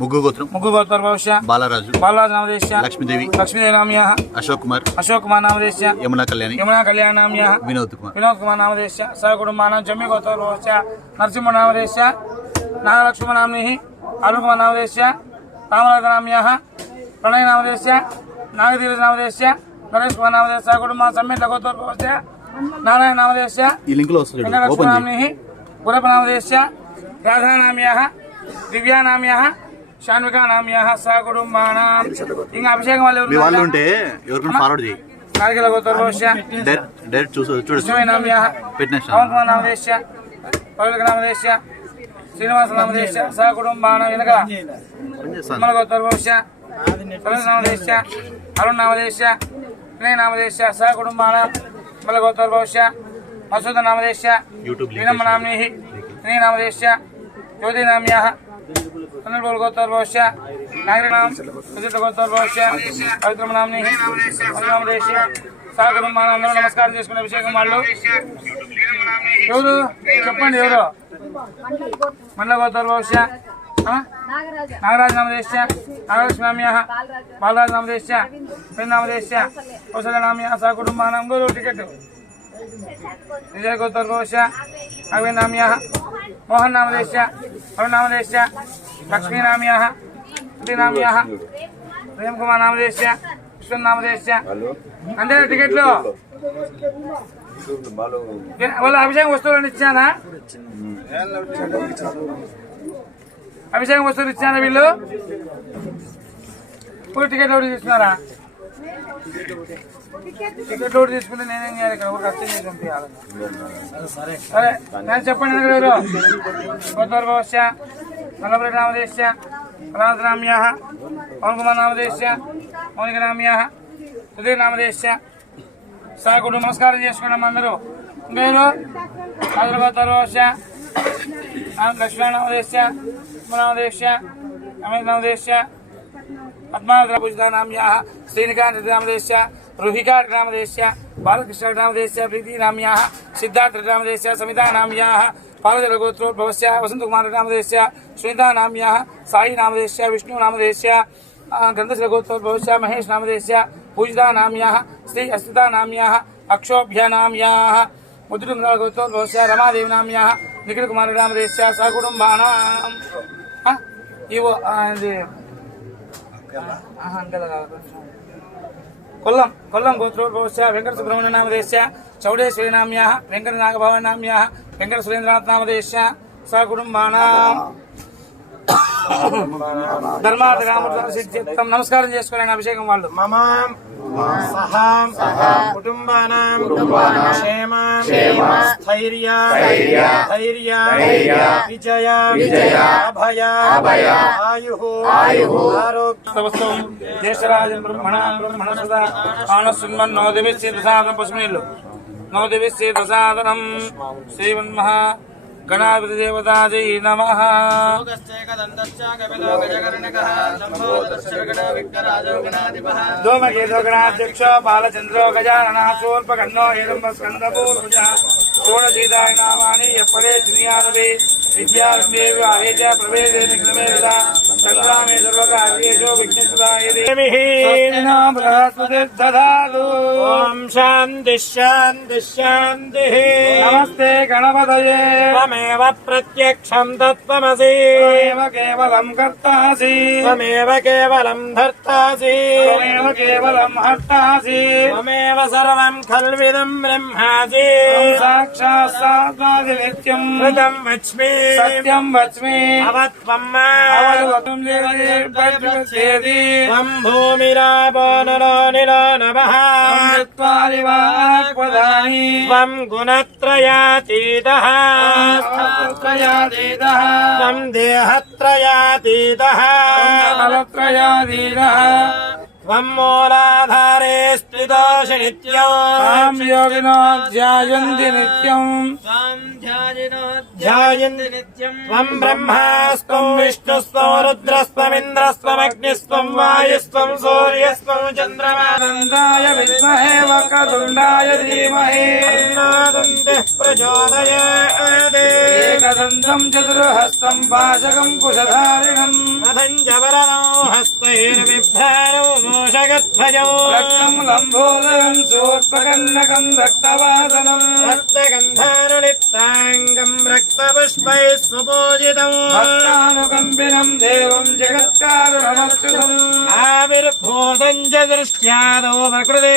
ముగ్గు గోత్రం. ముగ్గు గోత్ర భవిష్య. బాలరాజు. బాలరాజు నామదేశ్య. లక్ష్మీదేవి. లక్ష్మీదేవి నామ్యాः అశోక్ కుమార్. అశోక్ కుమార్ నామదేశ్య. యమునా కళ్యాణి. యమునా కళ్యాణ నామ్యాः వినోద్ కుమార్. వినోద్ కుమార్ నామదేశ్య. సహ కుటుంబానాం జమ్మి గోత్ర భవిష్య. నరసింహ నామదేశ్య. నాగలక్ష్మ నామ్ని. అరుణ్ కుమార్ నామదేశ్య. రామనాథ నామ్యాः ప్రణయ నామదేశ్య. నాగదేవి నామదేశ్య. నరేష్ కుమార్ నామదేశ్య. సహ కుటుంబం సమ్మెత గోత్ర భవిష్య. నారాయణ నామదేశ్య ఈ లింక్లో వస్తుంది ఓపెన్ చేయి. వెంకటలక్ష్మనామ్ని గురపనామదేశ్య రాధానామ్యాः దివ్యానామ్యాः శాన్వికానామ్యాः సహ కుటుంబానాం ఇంకా అభిషేకం వాళ్ళు వాళ్ళు ఉంటే ఎవరికైనా ఫార్వర్డ్ చేయి. నారికల గోత్రభవిష్య డైరెక్ట్ చూసు చూడు. కృష్ణమేనామ్యాः పెట్టిన పవన్ కుమార్ నామదేశ్య పౌలిక నామదేశ్య శ్రీనివాస సరళ నామదేశ్య అరుణ్ నామదేశ్య వినయ నామదేశ్య సహ కుటుంబానం తిమ్మల గోత్రభవిష్య మసూద నామదేశ్య వినమ్మ నామ్ని వినయ నామదేశ్య జ్యోతి నామ్యాः అనిల్బోల్ గోత్రభవిష్య నాగరినాం సుజిత గోత్రభవిష్య పవిత్రమ నామ్ని నామదేశ్య కుటుంబానం అందరూ నమస్కారం చేసుకునే అభిషేకం వాళ్ళు. ఎవరు? చెప్పండి ఎవరు? మండల గోత్ర భవిష్య నాగరాజ నామదేశ్య నాగలక్ష్మి నామ్యాः బాలరాజ నామదేశ్య పెన్ నామదేశ్య కౌశల నామ్యాः సహ కుటుంబానం గురు టికెట్. విజయ గోత్ర భవిష్య అరవింద్ నామ్యాः మోహన్ నామదేశ్య అరుణ్ నామదేశ్య లక్ష్మీ నామ్యాः ప్రేమ్ కుమార్ నామదేశ్య విశ్వం నామదేశ్య అంతే టికెట్లు వాళ్ళ అభిషేకం వస్తువులను ఇచ్చానా? అభిషేకం వస్తువులు ఇచ్చినారా వీళ్ళు? ఇప్పుడు టికెట్ లోడ్ తీసుకున్నారా? టికెట్ లోడ్ తీసుకుంటే నేనేం చేయాలి ఇక్కడ? ఒక ఖర్చు చేసి పంపించాలి. సరే. నేను చెప్పండి గారు కొత్తవరకు భవిష్య నల్లపల్లి నామదేశ్య రాజ నామ్యాः పవన్ కుమార్ నామదేశ మౌనిక నామ్యాः సుధీర్ నామదేశ సాగుడు నమస్కారం చేసుకున్నాం అందరూ. మీరు హైదరాబాద్ తర్వాత లక్ష్మీ నామదేశ आत्मनामदेश्य अमितनामदेश्य पद्माद्रपुष्टानाम्याः श्रीनिकान्तनामदेश्य, रोहिकाटनामदेश्य बालकृष्णनामदेश्य प्रीतिनाम्याः, सिद्धार्थनामदेश्य, समितानाम्याः, पालजलगोत्रोद्भवस्य, वसन्तकुमारनामदेश्य, सुनीतानाम्याः सायिनामदेश्य विष्णुनामदेश्य ग्रन्थशलगोत्रोद्भवस्य महेशनामदेश्य श्री अस्मितानाम्याः अक्षोभ्यनाम्याः मुद्रुङ्गलगोत्रोद्भवस्य ముద్రుగోత్రోద్భవస్య రమాదేవినామ్యాः నిఖిలకుమారనామదేశ్య సకుటుంబానాం ఇవో ఇది. కొల్లం కొల్లం గోత్రోద్భవస్య వెంకట సుబ్రహ్మణ్య నామదేశ్య చౌడేశ్వరి నామ్యాः వెంకట నాగభవ నామ్యాः వెంకట సురేంద్రనాథ్ నామదేశ్య సకుటుంబానాం. ధర్మార్థ రామృత సిద్ధిత్తం. నమస్కారం చేసుకోలేని అభిషేకం వాళ్ళు. మమ. కుటుంబానాం. క్షేమ. స్థైర్య ధైర్య. విజయ. అభయ. ఆయు ఆరోగ్య సమస్తం జ్యేష్ఠరాజన్ బ్రహ్మణ బ్రహ్మణ సదా ఆనశృణ్వన్ నవదివిశ్చే ప్రసాదం పశ్చిమీళ్ళు నవదివిశ్చే ప్రసాదనం శ్రీమన్మహా గణాధిపతి దేవతాజీ నమ ధూమకేతో గణాధ్యక్ష బాలచంద్రో గజానన శూర్పకన్నో ఏదంబ స్కందపూర్భుజ షోడశీతాయ నామాని ఎప్పడే శ్రీయాదవే విద్యారంభే వివాహే చ ప్రవేశే నిగ్రమే విదా సంగ్రామే సర్వకార్యేషు విఘ్నసుదాయ దేవి బృహస్పతి దదాతు ఓం శాంతి శాంతి శాంతి నమస్తే గణపతయే. త్వమేవ ప్రత్యక్షం తత్వమసి. కేవలం కర్తాసి. త్వమేవ కేవలం ధర్తాసి. త్వమేవ కేవలం హర్తాసి. త్వమేవ సర్వం ఖల్విదం బ్రహ్మాసి. సాక్షాత్ నిత్యం. వచ్మి. సత్యం వచ్మి. అవత్వం అవధువతం చేది త్వం భూమిరాపో నరో నిరో నభః వాక్పదాని త్వం గుణత్రయాతీతః త్రయాదీదః త్వం దేహత్రయాతీతః ఫలత్రయాదీదః त्वम् मूलाधारे स्थितोषि नित्यम् तां योगिनो ध्यायन्ति नित्यम् ध्यायन्ति नित्यम् त्वम् ब्रह्मास्त्वम् विष्णुस्त्वम् रुद्रस्त्वमिन्द्रस्त्वमग्निस्त्वम् वायुस्त्वम् सूर्यस्त्वम् चन्द्रमा दन्ताय विद्महे वक्रतुण्डाय धीमहि तन्नादन्तः प्रचोदयात् एकदन्तम् चतुर्हस्तम् भाषकम् कुशधारिणम् रथम् च वरदौ हस्तैर्बिभ्राणौ मूषगध्वजौ रक्तम् लम्बोदरम् शूर्पकन्नकम् रक्तवासनम् रक्तगन्धानुलिप्ताङ्गम् రక్తపుష్పై సుపూజితం భక్తానుకంపినం దేవం జగత్కారుణమచ్యుతం ఆవిర్భూతం చ దృష్ట్యాదో ప్రకృతే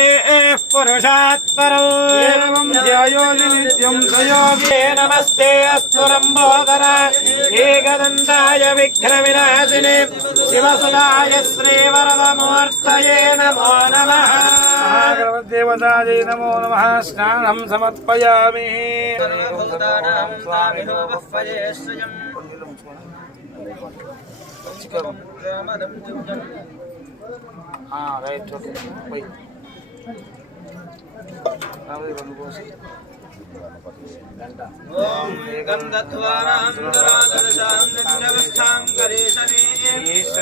పురుషాత్పరం ఏవం ధ్యాయోగి నిత్యం సయోగే నమస్తే అస్తు లంబోదర ఏకదండాయ విఘ్న వినాశినే శివసుదాయ శ్రీవరదమూర్తయే నమో నమః नमः देवतायै नमो नमः स्नानम् समर्पयामि రైట్ ఓకే పోయి రాబోయే రెండు కోసి ఈశ్వరీకం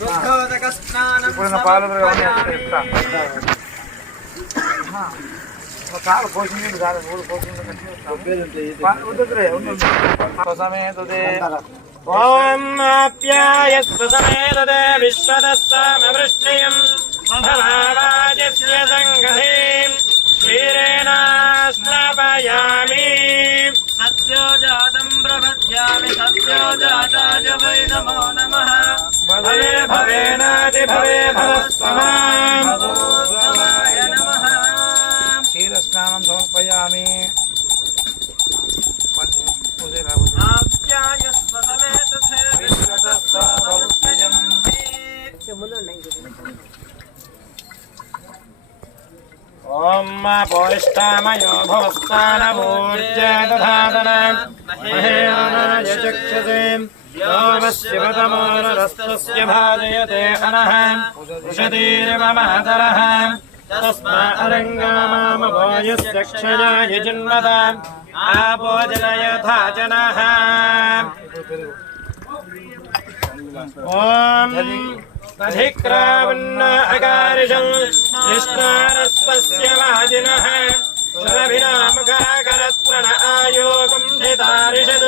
ఇప్పుడు పాలు కాలు పోసింది కాదు ఊరు పోసింది ఓం ఆప్యాయ విశ్వదస్తామృష్ట ॐ पौरिष्ठामयो भवस्तानमूर्जा दधातन महेणाय चक्षसे योमशिवतमोरस्तस्य भाजयते अनः उषतीर्व मातरः तस्मा अरङ्गामामभोजस्य क्षयाय जन्मत आभोजन यथा जनः ॐ अधिक्रावन्न अकारिषम् कृष्णारस्पस्य वाजिनः सुरभिनामकाकरत्रण आयोगम् धितारिषत्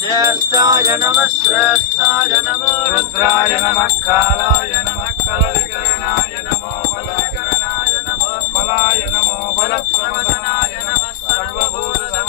ज्येष्ठाय नमः श्रेष्ठाय नमो रुद्राय नमः कालाय नमः कलविकरणाय नमो बलविकरणाय नमो बलाय नमो बलप्रवदनाय नमः सर्वभूतसमनाय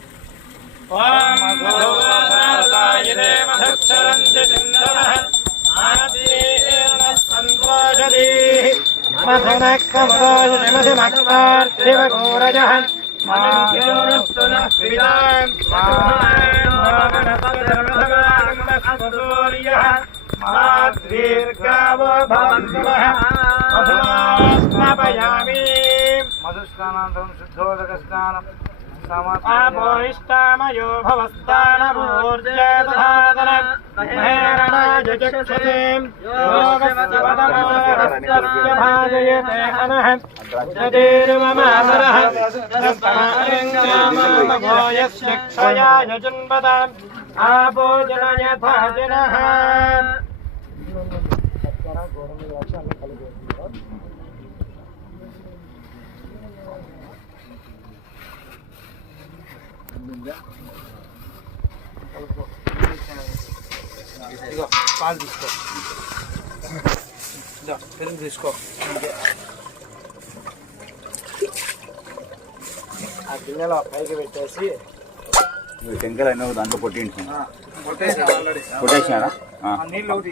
క్షరంతి సింధనః మనుష్యోరస్తు నిదాన్ సూర్య దీర్ఘావో శుద్ధోదక స్నానం आपोष्टामयो भवस्तानभूर्जेतसादनं महेरणाय चक्षुषे योगस्य पदमानस्य भाजयते हनः उदतीर्ममातरः तस्मारङ्गामामभो यस्य क्षयाय जन्मताम् आपो जन ఇదిగో పాలు తీసుకో. ఇదో పెరుగు తీసుకో. ఆ గిన్నెలో పైకి పెట్టేసి టెంకాయలు అయినా దాంట్లో కొట్టింటున్నాను కొట్టేసి నీళ్ళు ఒకటి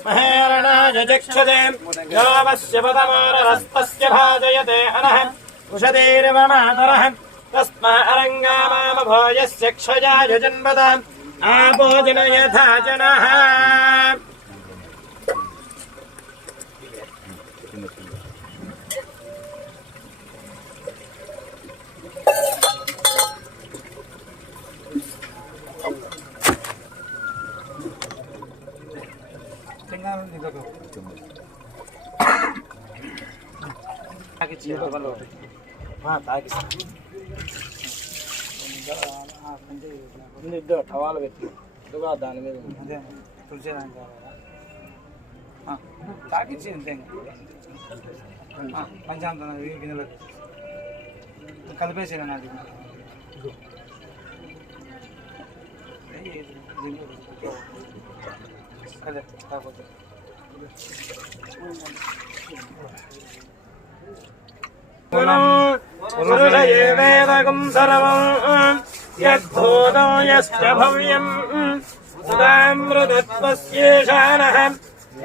భవస్థానమూర్త్యా తథాదన మహేరణాయ చక్షతే యోవస్య పదమారస్తస్య భాజయతే అనః ఉషదీర్వ మాతరః తస్మా అరంగామామభోయస్య ముందు ఇద్దరు టవాలు పెట్టి. ఇదిగో దాని మీద. అదే కావాలా? తాకిచ్చి అంతే ఈ గిన్నెలోకి కలిపేసేయండి నాకు అదే కాకపోతే. పురుషయే వేదకం సర్వం యద్భూతో యశ్చ భవ్యం సుధామృతత్వస్యేషానః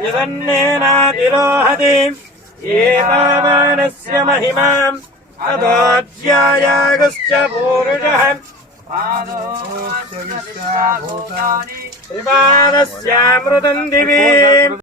యదన్నేనాతిరోహతి ఏతావానస్య మహిమాం అదోధ్యాయాగశ్చ పూరుషः త్రిపాదస్యామృతం దివి